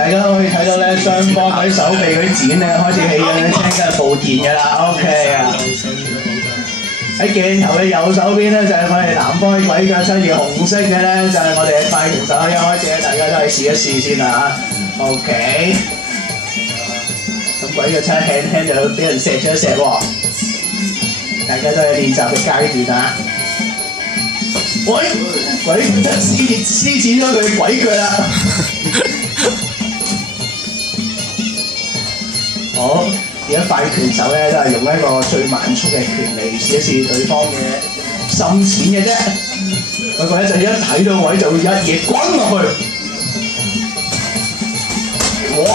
大家可以睇到咧，雙方喺手臂嗰啲剪咧開始起緊咧，青筋暴現㗎啦。OK 啊！喺鏡頭嘅右手邊咧就係我哋南方嘅鬼腳七，而紅色嘅咧就係我哋嘅快拳手。一開始咧，大家都係試一試先啦嚇。OK。咁鬼腳七輕輕就俾人錫咗一錫喎。大家都係練習嘅階段啊！喂，鬼腳七施展咗佢鬼腳啦！好，而家快拳手咧都係用一個最慢速嘅拳嚟試一試對方嘅深淺嘅啫。不過咧就一睇到位就會一嘢滾落去。哇！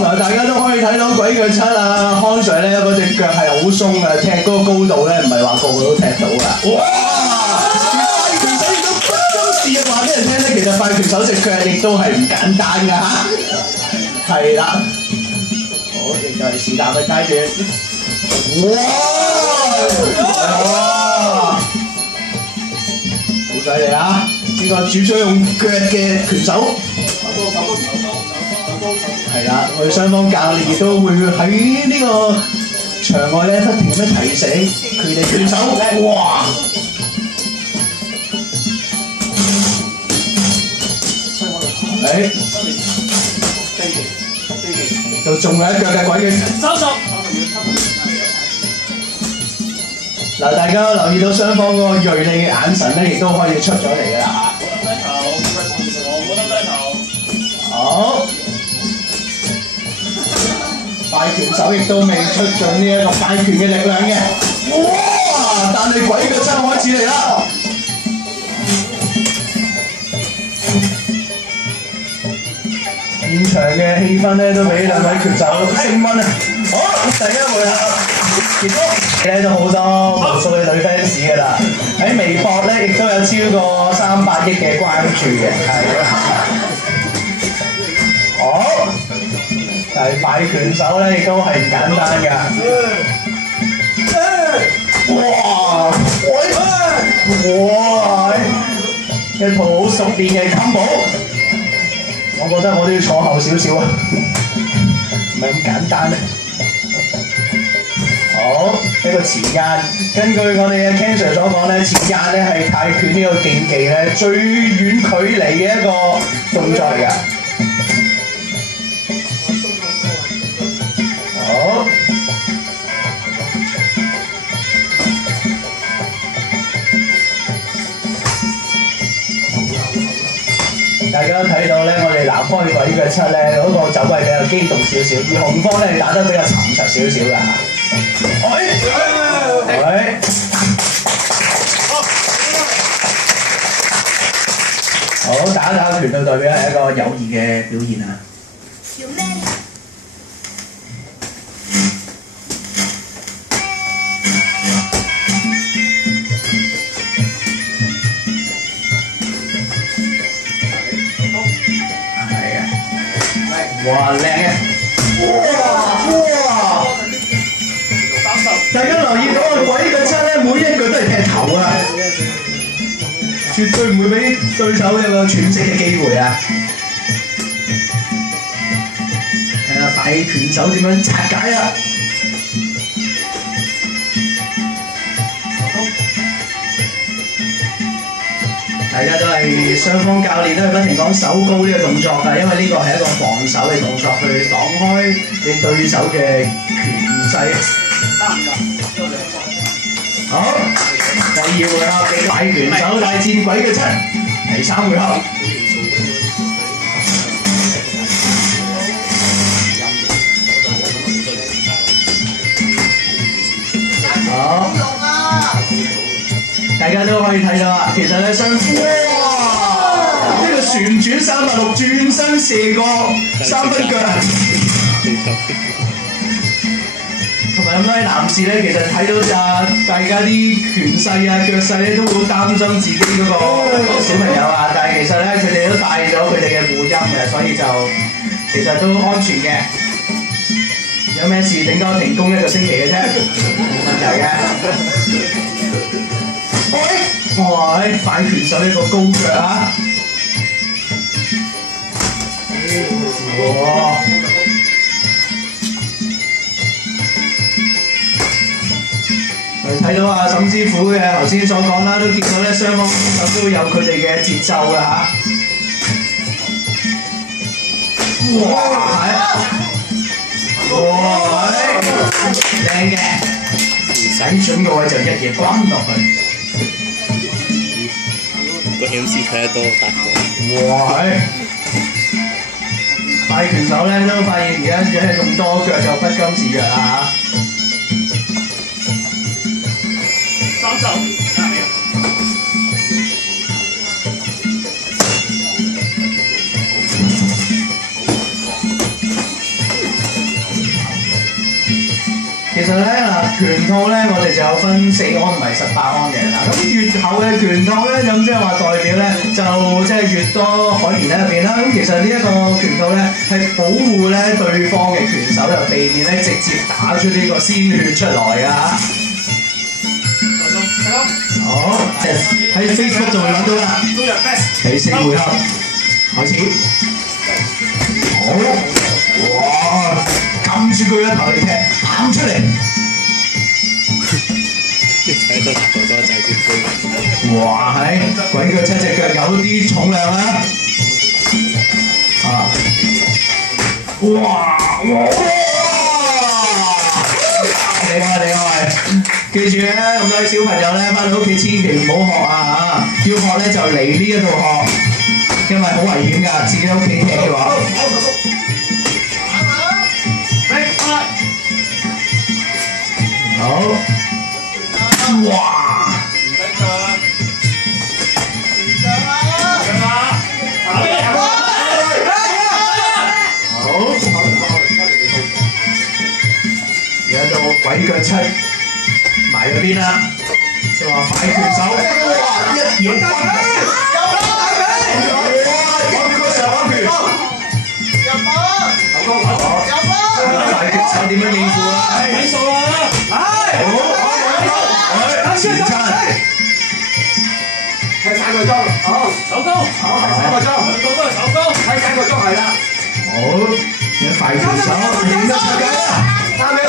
嗱，大家都可以睇到鬼腳七啊，康 Sir 咧嗰隻腳係好鬆嘅，踢嗰個高度咧唔係話個個都踢到㗎。哇！快拳手亦都不甘示弱話俾人聽咧，其實快拳手隻腳亦都係唔簡單㗎嚇。係啦。好，亦就係試膽嘅階段。哇！好犀利啊！呢個主將用腳嘅拳手。係啦，我哋雙方教練亦都會喺呢個場外咧不停咁樣提醒佢哋拳手。哇！就仲有一腳嘅鬼嘅30。嗱，大家留意到雙方嗰個鋭利嘅眼神咧，亦都開始出咗嚟㗎啦。好，快拳手亦都未出盡呢一個快拳嘅力量嘅。哇！但係鬼腳七開始嚟啦。現場嘅氣氛咧都俾兩位拳手升溫啊！好，第一回合結束，咧都好多無數嘅女 fans 㗎啦，喺微博咧亦都有超過300億嘅關注嘅，係。好，但係快拳手咧亦都係唔簡單㗎。哇！哇！一套好熟練嘅 combo。我覺得我都要坐後少少啊，唔係咁簡單咧。好，一個前壓，根據我哋嘅 Ken Sir 所講咧，前壓咧係泰拳呢個競技咧最遠距離嘅一個動作嚟㗎。好。大家都睇到咧，我哋南方嘅鬼腳七咧嗰個走位比較機動少少，而紅方咧打得比較沉實少少㗎。好，打拳就代表係一個友誼嘅表現啊！哇，靚嘅！哇！大家留意到個鬼腳七咧，每一腳都係踢頭啊，絕對唔會俾對手有個喘息嘅機會啊！睇下快拳手點樣拆解啊！大家都係雙方教練都係不停講手高呢個動作㗎，因為呢個係一個防守嘅動作，去擋開你對手嘅拳勢。好，第二回合嘅快拳手大戰鬼腳七，第3回合。好。大家都可以睇到啊，其實咧哇！呢個旋轉360轉身射過3分腳，同埋咁多位男士咧，其實睇到大家啲拳勢啊、腳勢咧，都會好擔心自己嗰個小朋友啊，但係其實咧，佢哋都帶咗佢哋嘅護陰嘅，所以就其實都安全嘅。有咩事頂多停工1個星期嘅啫，冇問題嘅。哇！快拳手呢個高腳啊！哇！睇到啊沈師傅嘅頭先所講啦，都見到咧雙方手都有佢哋嘅節奏㗎嚇。哇！哇！靚嘅，洗準個位就一嘢關落去。個顯示睇得多大個。哇！快拳手咧都發現而家嘅咁多腳就不甘示弱啦嚇。3手。其實咧嗱，拳套咧我哋就有分4安同埋18安嘅嗱。咁越厚嘅拳套咧，咁即係話代表咧就即係越多海綿喺入邊啦。咁其實呢一個拳套咧係保護咧對方嘅拳手，就避免咧直接打出呢個鮮血出來㗎嚇。好，喺 Facebook 就會揾到啦。第4回合開始。好，哇！撳住佢嘅頭嚟踢，攬出嚟。睇到哥哥仔啲飛。哇！係鬼腳7隻腳有啲重量啦。啊！哇！厲害厲害！記住咧，咁多位小朋友咧，翻到屋企千祈唔好學啊嚇！要學咧就嚟呢一度學，因為好危險㗎，自己喺屋企踢嘅話。好，哇！好，而家到鬼腳7埋咗邊啦，就話快拳手，哇！一嘢翻嚟，快拳手點樣應付啊？睇數啦！前餐，踢3個鐘，好，手高，好，踢3個鐘，兩個都係手高，踢3個鐘係啦。好，你快拳手練得出㗎，3秒。